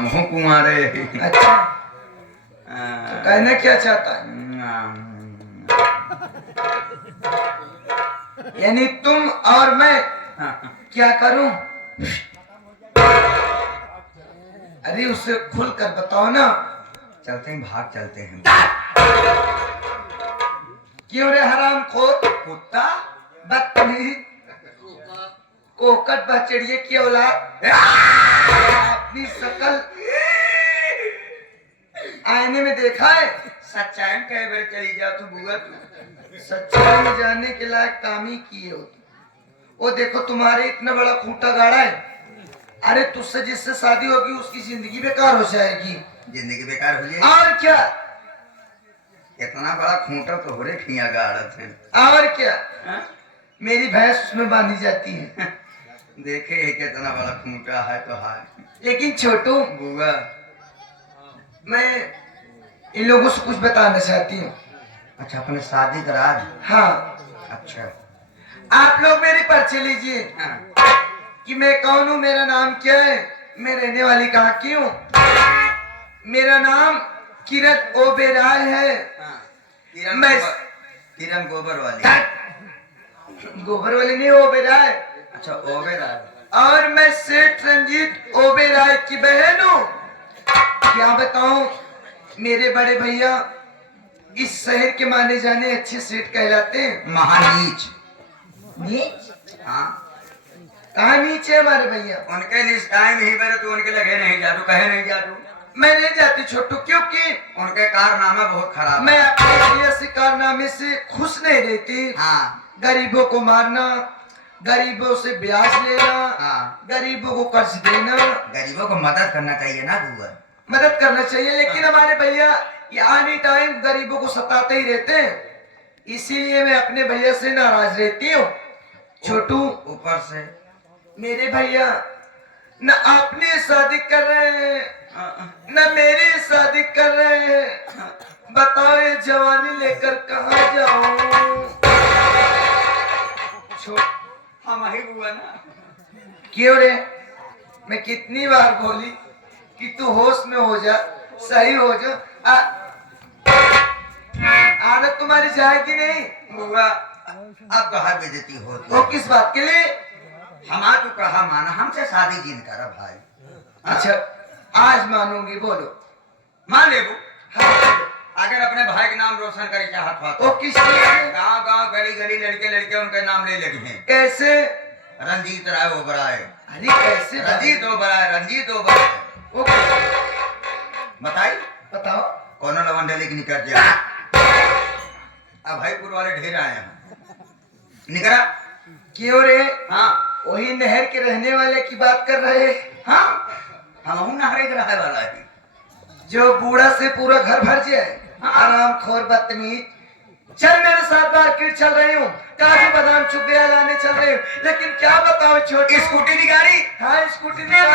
हम हूँ कुंवारे। अच्छा, तो कहना क्या चाहता है? यानी तुम और मैं क्या करूं? अरे उसे खुल कर बताओ ना। चलते हैं, भाग चलते हैं। क्यों रे हराम खोर, कुत्ता, बदतमीज, कोकट बचड़िए की औलाद, अपनी शकल आईने में देखा है? सच्चाई में कई बार चली जाओ तू बुआ तू। सच्चाई में जानने के लायक काम ही किए हो तुम। वो देखो तुम्हारे इतना बड़ा खूंटा गाड़ा है। अरे तुझसे जिससे शादी होगी उसकी जिंदगी बेकार हो जाएगी। जिंदगी बेकार हो जाएगी। और क्या? इतना बड़ा खूंटा तो हो रे खिया गाड़त है। और क्या? हाँ? मेरी भैंस उसमें बांधी जाती है। देखे है कितना बड़ा खूंटा है तो है। लेकिन छोटू, बुआ, मैं इन लोगों से कुछ बताना चाहती हूँ। अच्छा, अपने शादी का राज? हाँ, अच्छा, आप लोग मेरी पर्ची लीजिए। हाँ। कि मैं कौन हूँ, मेरा नाम क्या है, मैं रहने वाली कहाँ की हूँ। मेरा नाम किरण ओबेराय है। हाँ। किरण गोबर वाली। गोबर वाली नहीं, ओबेराय। अच्छा, ओबेराय। और मैं सेठ रंजीत ओबेराय की बहन हूँ। क्या बताऊं, मेरे बड़े भैया इस शहर के माने जाने अच्छे सेठ कहलाते हैं। महानीच। नीच? हाँ। कहाँ नीचे है हमारे भैया? उनके निष्ठाएं नहीं बने तो उनके लगे नहीं जादू, कहे नहीं जादू। मैं नहीं जाती छोटू, क्योंकि उनके कारनामा बहुत खराब। मैं अपने भैया से कारनामे से खुश नहीं रहती। हाँ। गरीबों को मारना, गरीबों से ब्याज लेना, हाँ। गरीबों को कर्ज देना। गरीबों को मदद करना चाहिए ना बुआ। मदद करना चाहिए, लेकिन हमारे भैया ये आनी टाइम गरीबों को सताते ही रहते हैं। इसीलिए मैं अपने भैया से नाराज रहती हूँ छोटू। ऊपर से मेरे भैया न अपनी शादी कर रहे हैं न मेरी शादी कर रहे हैं। बताओ ये जवानी लेकर कहाँ जाऊं? हम ही बुआ ना। क्यों रे? मैं कितनी बार बोली कि तू होश में हो जा, सही हो जा। आदत तुम्हारी जाएगी नहीं बुआ। अब कहा बेइज्जती होती। वो किस बात के लिए? हमारा तो कहा माना, हमसे शादी जिन करा भाई। अच्छा, आज मानूंगी, बोलो। मान ले वो। हाँ, अगर अपने भाई के नाम रोशन करे चाहत हो वो किस लिए? गाँव गाँव गली गली लड़के लड़के उनके नाम ले लगे हैं। कैसे? रंजीत राय ओबराय। अरे कैसे? रंजीत ओबराय, रंजीत ओबराय। वो कैसे? बताई बताओ। कौन लवंडे लेके निकल जाए। अब भाईपुर वाले ढेर आए हैं। निकला। क्यों रे? हाँ। वही नहर के रहने वाले की बात कर रहे? हाँ, हम नहरे के रहे वाला है। जो बूढ़ा से पूरा घर भर जाए। हाँ। आराम खोर बदतमीज। चल मेरे साथ मार्केट चल रही हूँ, काजू बादाम चुगलिया लाने चल रही हूँ। लेकिन क्या बताऊँ छोटी, स्कूटी की गाड़ी। हाँ स्कूटी निकालो।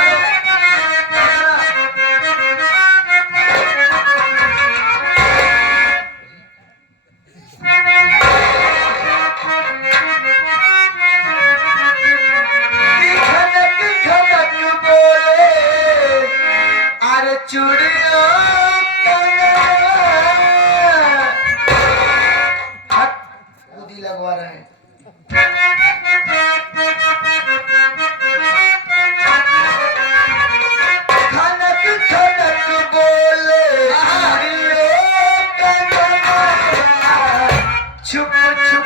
खनक खनक बोले अरे चूड़ियों बुद्धि लगवा रहे हैं। खनक खनक बोले छुप छुप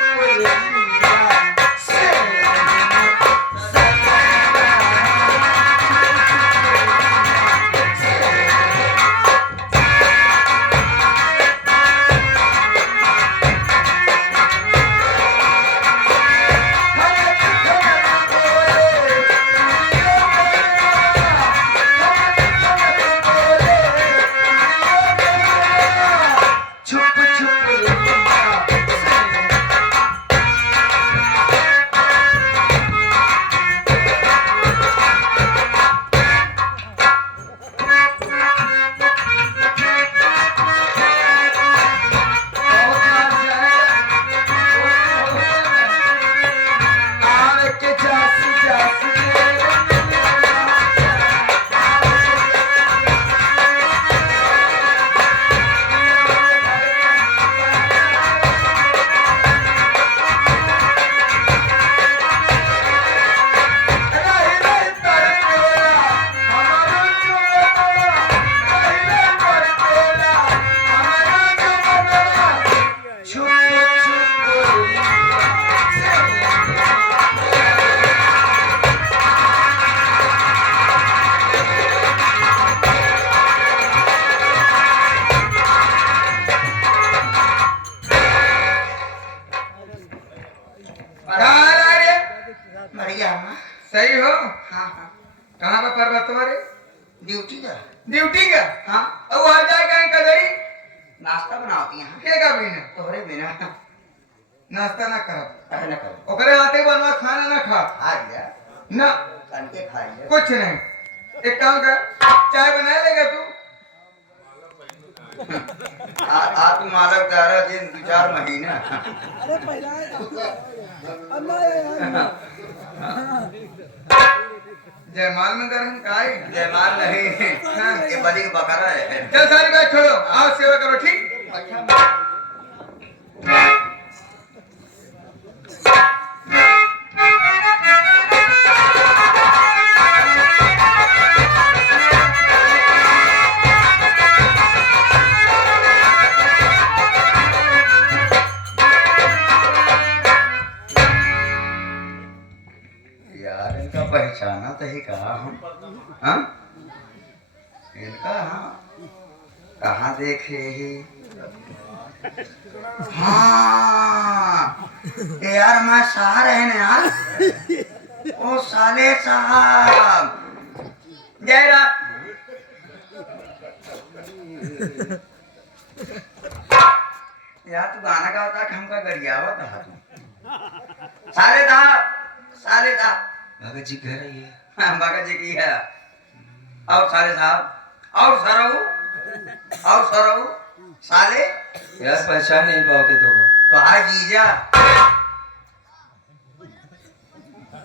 का ड्यूटी का हाँ अब वहां जाए कहीं कदरी नाश्ता बनाती हैं के का बिना तोहरे बिना नाश्ता ना कर कहे न कर ओकरे हाथे बनवा खाना ना खा खा लिया ना तनके खा लिया कुछ नहीं एक काम कर चाय बना लेगा तू आप मालक 11 दिन 2-4 महीना अरे पहला अब ना यार जयमाल में दरहन का है जयमाल नहीं हाँ। ये बलि का बकरा है चल सारी बात छोड़ो आओ सेवा करो ठीक अच्छा यार इनका पहचाना तो ही कहा हम हाँ इनका हाँ कहाँ देखे ही हाँ ये यार हमारे सार है ना यार ओ साले साहब जय राम यार तू गाना गाता है हमका गरियावा कहा तू साले साहब भगत जी कह रही है हाँ, भगत जी की है और साले साहब और सरऊ साले यार पहचान नहीं पाओगे तो तो हाय जीजा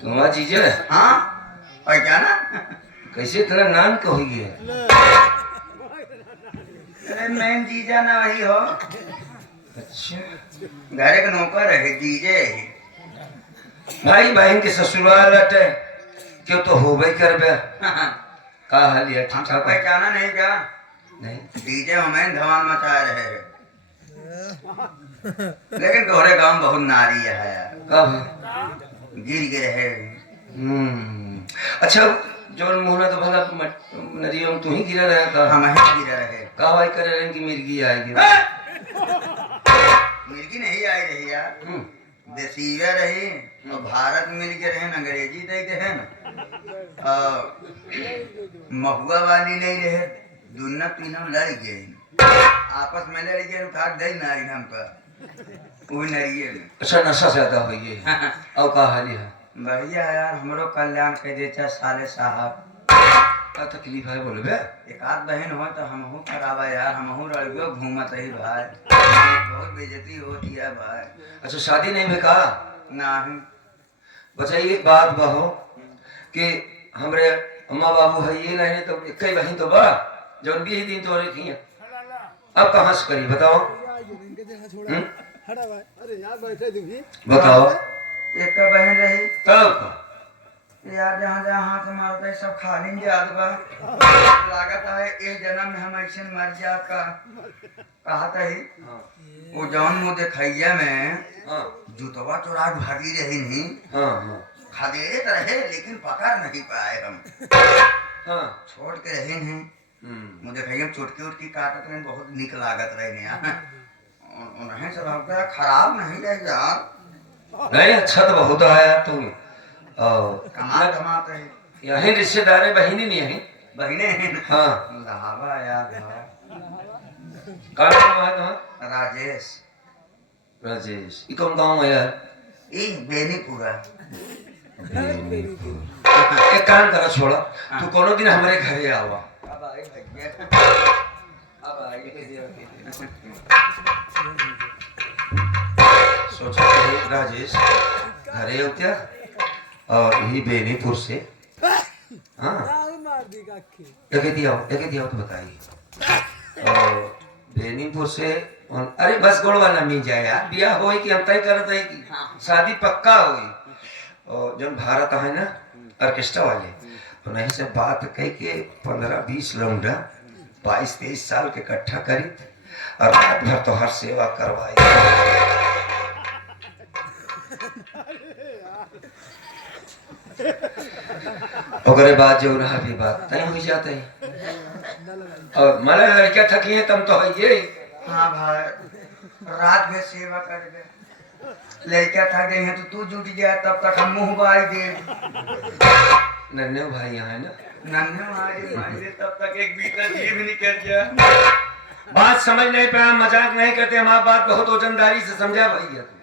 तुम्हारा जीजा हाँ पहचाना कैसे इतना नाम कहोगी अरे मैन जीजा ना वही हो अच्छा घर के नौकर है जीजे है भाई बहन के ससुराल हटे क्यों तो हो भाई कर बे का हाल है ठीक हमको ठाक है? पहचाना नहीं क्या नहीं डीजे हमें धमाल मचा रहे हैं लेकिन तोहरे गांव बहुत नारी है यार कब गिर गिरे है अच्छा जो मुहना तो भला नदियों में तू ही गिरा रहा था हम ही गिरे रहे का भाई करे रहे कि मिर्गी आएगी मिर्गी नहीं आई रही यार देसीवे रही और भारत मिल के रहे अंग्रेजी दे रहे महुआ वाली नहीं रहे दुनिया तीनों लड़ गए आपस में लड़ गए उठा दे नारी नाम का वही नरिये में अच्छा नशा ज्यादा हो गई और का हाल है बढ़िया यार हमरो कल्याण कर देता साले साहब का तकलीफ है बोलबे एक आध बहन हो तो हमहू करावा यार हमहू लड़कियों घूमत ही भाई बहुत बेइज्जती होती है भाई अच्छा शादी नहीं में कहा नहीं बताइए एक बात बहो कि हमरे अम्मा बाबू है ये नहीं तो एक ही बहन तो बा जौन भी ही दिन तो रखी है अब कहाँ से करी बताओ इनके जगह छोड़ा हटा भाई अरे यार बैठे दुखी बताओ एक का बहन रही तब का यार जहाँ जहाँ हाथ मारते हैं, सब खा लेंगे याद बा लागत है एक जन्म में हम ऐसे मर जा का कहा था ही वो जौन मुँह दिखाइया में हाँ जुतवा चुरा भागी रही नहीं हाँ हाँ खदेड़े तो रहे लेकिन पकड़ नहीं पाए हम हाँ छोड़ के रहे हैं मुझे भैया चुटकी उटकी काटत रहे बहुत निक लागत रहे उन्हें सब हमका खराब नहीं रहे यार नहीं अच्छा तो बहुत आया तू कमा कमाते हैं यही रिश्तेदार है बहनी नहीं है बहने हैं हाँ लावा यार कहाँ नाम है तुम्हारा राजेश राजेश ये कौन गाँव है यार ये बेनीपुरा एक काम करो छोड़ा तू कोनो दिन हमारे घरे आवा अब आए भैया अब आइए सोचा कि राजेश घरे हो क्या और यही बेनीपुर से हाँ मार दी काकी एक दिया तो बताइए और बेनीपुर से अरे बस गोड़वा ना मिल जाए यार बियाह होई कि हम तय करत है कि शादी पक्का होई और जब भारत है ना ऑर्केस्ट्रा वाले तो नहीं से बात कह के 15-20 लौंडा 22-23 साल के इकट्ठा करी और रात भर तो हर सेवा करवाई ओकरे बाद जो रहा भी बात तय हो जाते है और माला लड़कियां थकी है तम तो है ये हाँ भाई रात में सेवा कर दे लड़का थक गई है तो तू जुट गया तब तक हम मुंह बाई दे नन्हे भाई यहाँ है ना। नन्हे भाई मारे तब तक एक बीता जीव निकल गया। बात समझ नहीं पाया, मजाक नहीं करते, हमारी बात बहुत वजनदारी से समझा भैया तू।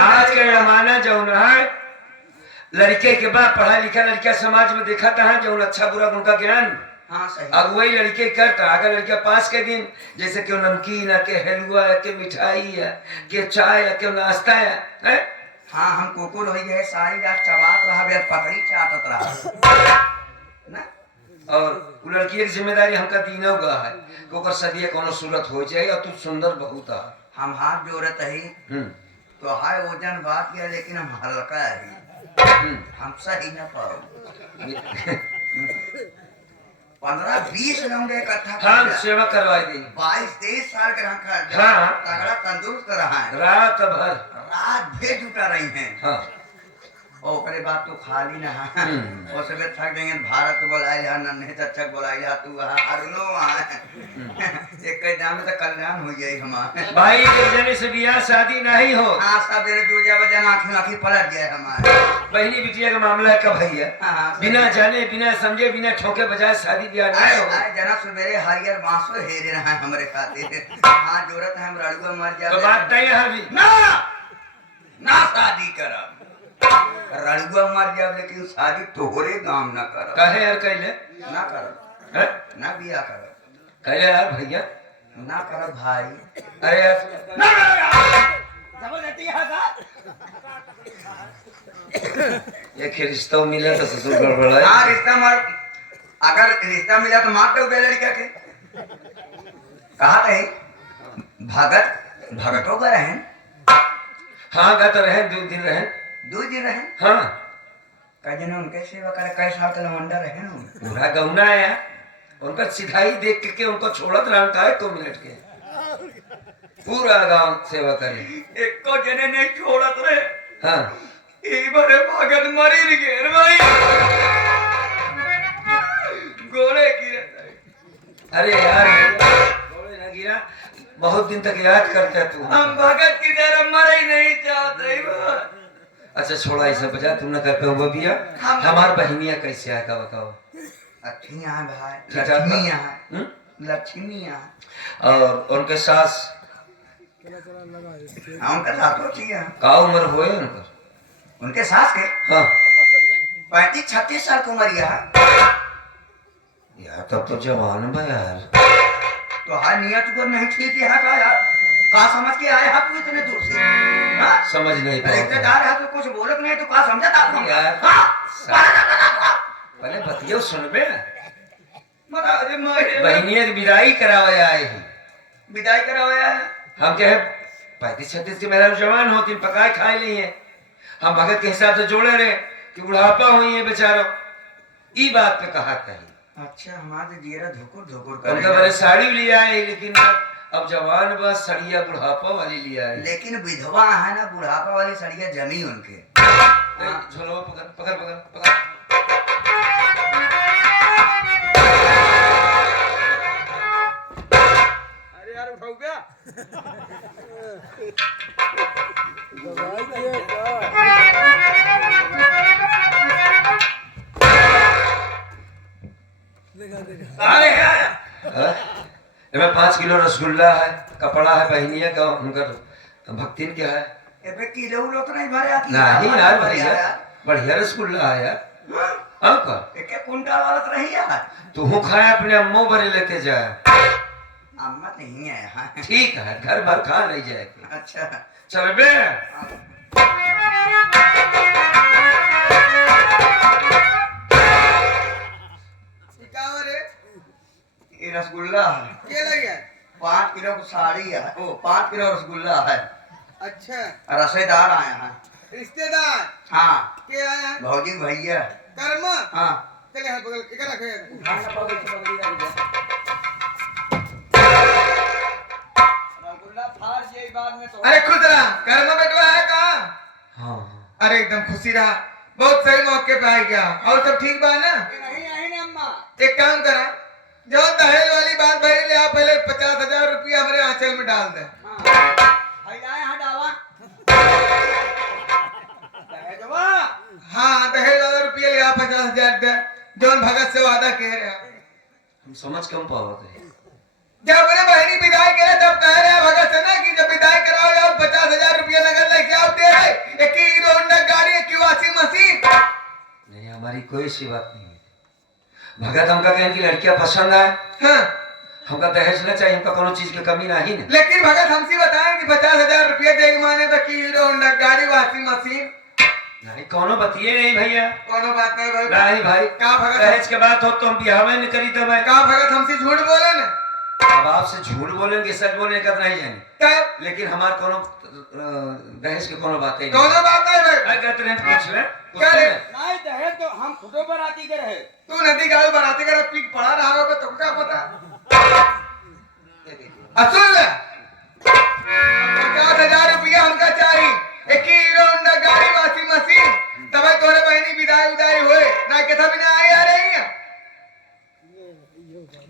आज के जमाना जो है लड़के के बाद पढ़ा लिखा लड़का समाज में देखा था जो अच्छा बुरा उनका ज्ञान हाँ सही। अब वही लड़के करता, अगर लड़का पास के दिन जैसे क्यों नमकीन है, के हलवा है, के मिठाई है, के चाय है, के नाश्ता है? हाँ हम कुकुर हो गए सारी रात चबात रहा बेर पकड़ी चाटत रहा ना। और वो लड़की की जिम्मेदारी हमका दीना हुआ है कि ओकर सदिया कोनो सूरत हो जाए और तू सुंदर बहुत है। हम हाथ जोड़त ही तो हाय वजन बात किया लेकिन हम हल्का है हम सही न पाओ। 15-20 लोग इकट्ठा हाँ सेवा करवाई दी। 22-23 साल के रखा हाँ। तगड़ा तंदुरुस्त रहा है। रात भर रात भर जुटा रही हैं। हाँ। और ओकरे बाद तू खाली ना और सबे थक देंगे भारत बोलाए जा नन्हे चच्चा बोलाए जा तू हरनो एक कई दाम में तो कल्याण हो जाए हमारे भाई एक जने से बियाह शादी नहीं हो। हाँ सब मेरे जुड़ जाए जना आँखी पलट गए हमारे। बहनी बिटिया का मामला है कब भैया हाँ, बिना जाने बिना समझे बिना ठोके बजाय शादी ब्याह नहीं हो। जना सवेरे हरियर बांसो हेरे रहा है हमारे खातिर। हाँ जोरत है हम रड़ुआ मर जाए तो बात नहीं है अभी ना शादी करब रड़ुआ मर जाए लेकिन शादी तोहरे गांव न कर कहे यार कहले ना कर ना बिया कर कहले यार भैया ना कर भाई। अरे यार ये रिश्ता मिला तो ससुर गड़बड़ा है। हाँ रिश्ता मार अगर रिश्ता मिला तो मार दो लड़का के। कहा रहे भगतों का रहन। हाँ गत रहे 2 दिन रहे 2 दिन रहे। हाँ कजन उनके सेवा करे कई साल का लवंडा रहे ना पूरा गौना आया उनका सिधाई देख के उनको छोड़त रहता है 2 मिनट के पूरा गांव सेवा करे एक को जने नहीं छोड़त रहे। हाँ एक बारे भगत मरी गेर भाई गोरे गिरे। अरे यार गोले ना गिरा बहुत दिन तक याद करते है तू। हम भगत की तरह मरे ही नहीं चाहते। अच्छा छोड़ा ऐसा बजा तुमने कर पे हुआ बिया हमार बहनिया कैसे है का बताओ। अच्छी यहाँ भाई अच्छा, लक्ष्मी यहाँ लक्ष्मी यहाँ और उनके सास हाँ उनका साथों चाहिए का उम्र हुए उनका उनके सास के हाँ 35-36 साल की उम्र यार तब तो जवान बा यार। तो हाँ नियत को नहीं ठीक है का यार का समझ के आए आप इतने दूर से। हाँ? समझ नहीं रिश्तेदार है तो कुछ बोलत नहीं तो का समझा था यार हाँ? पहले बतियो सुनबे अरे बहनिया विदाई करावे आए ही विदाई कराया है। हम कहे 35-36 के मेरा जवान होती पकाए खाए लिए हम भगत के हिसाब से जोड़े रहे कि बुढ़ापा हुई है बेचारो ई बात पे कहा कही। अच्छा हमारे जीरा धुकुर धुकुर उनका मैंने साड़ी लिया है लेकिन अब जवान बस सड़िया बुढ़ापा वाली लिया है। लेकिन विधवा है ना बुढ़ापा वाली सड़िया जमी उनके। झोलो पकड़ पकड़ पकड़ पकड़ अरे यार उठाओ क्या दवाई दिए देखा देखा अरे यार इसमें 5 किलो रसगुल्ला है कपड़ा है बहनिया का उनका भक्तिन क्या है एबे किलो उलो तो नहीं भरे आती नहीं यार बढ़िया रसगुल्ला है यार। हाँ का एक कुंटल वाला तो नहीं यार तू खाए अपने अम्मो भरे लेते जाए अम्मा नहीं है यहाँ। ठीक है घर भर खा नहीं जाएगी। अच्छा चल बे ये रसगुल्ला है क्या लग गया 5 किलो की साड़ी है ओ 5 किलो रसगुल्ला है। अच्छा रसेदार आया है। रिश्तेदार हाँ के आया है भौजी भैया कर्म हाँ चले हाथ बगल एक रखे रसगुल्ला फाड़ जे बाद में तो अरे खुश रहा कर्म बेटवा है कहाँ। हाँ अरे एकदम खुशी रहा बहुत सही मौके पे आ गया और सब ठीक बा ना। नहीं आई ना अम्मा एक काम करा जो दहेज वाली बात भरी ले आप पहले 50,000 रुपया हमारे आंचल में डाल दे। भाई आए हाँ डावा हाँ दहेज वाला रुपया ले आप 50,000 भगत से वादा कह रहे हैं। हम समझ कम पावत है। जब अपने बहनी विदाई करे तब कह रहे हैं भगत से ना कि जब विदाई कराओ जाओ 50,000 रुपया नगद लेके आओ दे रहे, एक हीरो होंडा गाड़ी, एक वॉशिंग मशीन। नहीं, हमारी कोई ऐसी बात नहीं है भगत। हमका कहें कि लड़कियां पसंद आए, हाँ। हमका दहेज न चाहिए, हमका कोनो चीज की कमी नहीं है। लेकिन भगत हमसे बताएं कि 50,000 रुपया देगी माने तो की हीरो होंडा गाड़ी, वॉशिंग मशीन। नहीं, कोनो बतिए नहीं भैया। कोनो बात नहीं भाई। नहीं भाई, का भगत दहेज के बात हो तो हम ब्याह में नहीं करी तब है। का भगत हमसे झूठ बोले ना? अब आपसे झूठ बोलेंगे सच बोलेंगे का नहीं जानी, तब लेकिन हमार कोनो दहेज के कोनो बात ही नहीं। कोनो बात नहीं भाई। अरे कहते हैं पूछ ले, क्या रे? नहीं दहेज तो हम खुदो बराती के रहे। तू नदी गाल बनाते कर पीक पड़ा रहा होगा तो क्या पता। सुन ले, 50,000 रुपया हमका चाहिए, एक हीरो होंडा गाड़ी, वॉशिंग मशीन। तब तोरे बहनी विदाई उदाई हुए ना कथा भी ना आई आ रही है।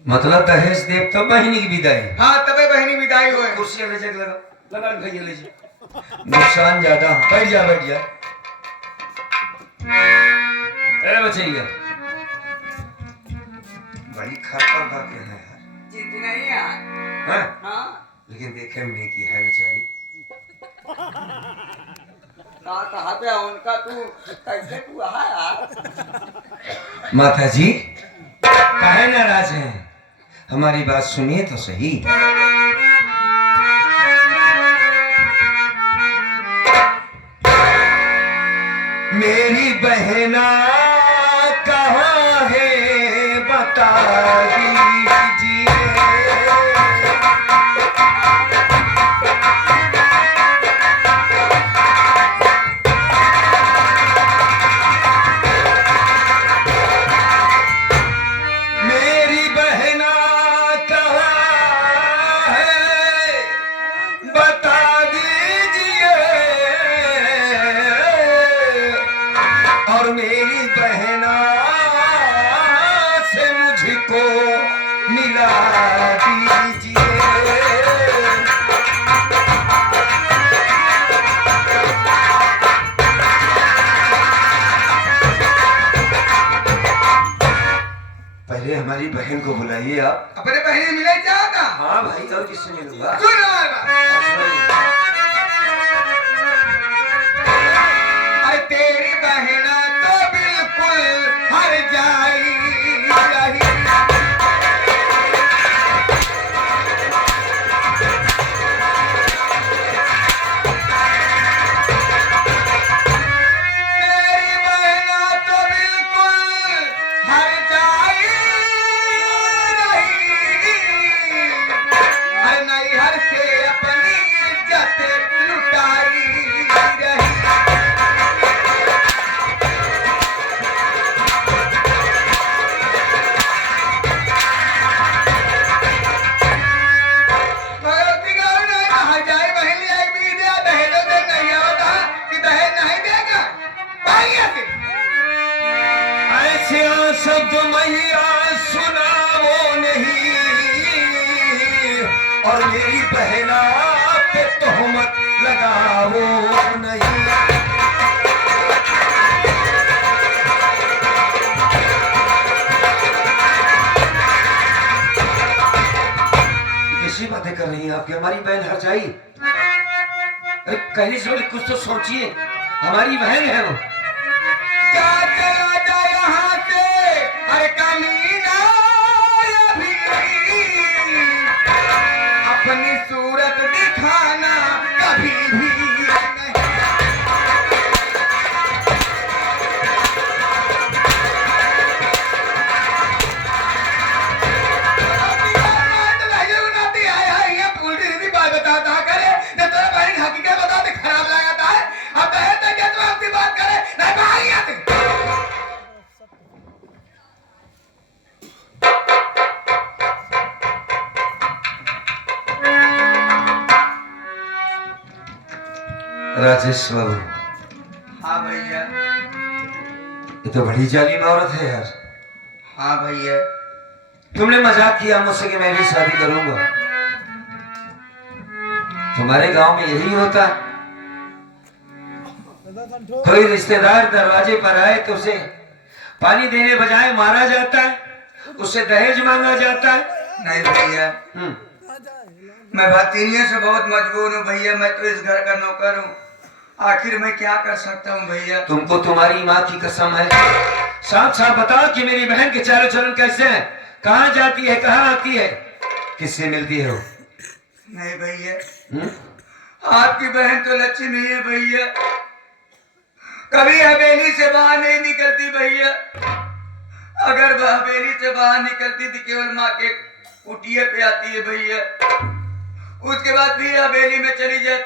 मतलब दहेज देव तो बहिनी की विदाई। हाँ तबे बहनी विदाई हुए। कुर्सी ले जाके लगा भैया ले जा, नुकसान ज्यादा। बैठ जा बैठ जा। अरे बचैया बड़ी खरपर बात है यार। जीती नहीं यार। हैं? हाँ लेकिन देखे में की है बेचारी। कहा पे उनका तू कैसे तू रहा यार। माता जी काहे नाराज हैं? हमारी बात सुनिए तो सही। मेरी बहना कहाँ है बता दीजिए। मेरी बहना कहाँ है बता दीजिए, और मेरी बहना से मुझको मिला दीजिए। पहले हमारी बहन को बुलाइए आप। अपने बहनी मिले चाहता। हाँ भाई, और किससे मिलूंगा? सुन हमारी बात। अरे तेरी बहना तो बिल्कुल हर जाई रही। तेरी बहना तो बिल्कुल हर जाई रही। हर नहीं हर से अपनी इज्जत लुटाई रही। भगवती का नहीं कहा जाए बहन आई भी दे दहेज दे नहीं होता कि दहेज नहीं देगा भाई ऐसे। ऐसे शब्द मैया सुना वो नहीं, और मेरी बहना पे तोहमत लगाओ नहीं। कैसी बातें कर रही हैं आपकी? हमारी बहन हर जाई? अरे कहने से पहले कुछ तो सोचिए, हमारी बहन है वो। जा चला जा यहाँ से, अरे कमीना अभी अपनी सूरत दिखाना कभी भी नहीं। बताता करे जब तेरा बहन हकीकत बताते खराब लगाता है। अब दहेज दे के तो अपनी बात करे नहीं भाई आते। राजेश बाबू, हाँ भैया। ये तो बड़ी जालिम औरत है यार। हाँ भैया। तुमने मजाक किया मुझसे कि मैं भी शादी करूंगा। तुम्हारे गांव में यही होता, कोई रिश्तेदार दरवाजे पर आए तो उसे पानी देने बजाय मारा जाता है, उससे दहेज मांगा जाता है। नहीं भैया, मैं भतीजे से बहुत मजबूर हूँ भैया। मैं तो इस घर का नौकर हूँ, आखिर मैं क्या कर सकता हूँ भैया। तुमको तुम्हारी माँ की कसम है, साफ साफ बताओ कि मेरी बहन के चाल चलन कैसे हैं, कहाँ जाती है, कहाँ आती है, किससे मिलती है वो? नहीं भैया, हम्म? आपकी बहन तो लक्ष्मी है भैया, कभी हवेली से बाहर नहीं निकलती भैया। अगर वह हवेली से बाहर निकलती थी केवल माँ के कुटिया पे आती है भैया, उसके बाद फिर हवेली में चली जाती।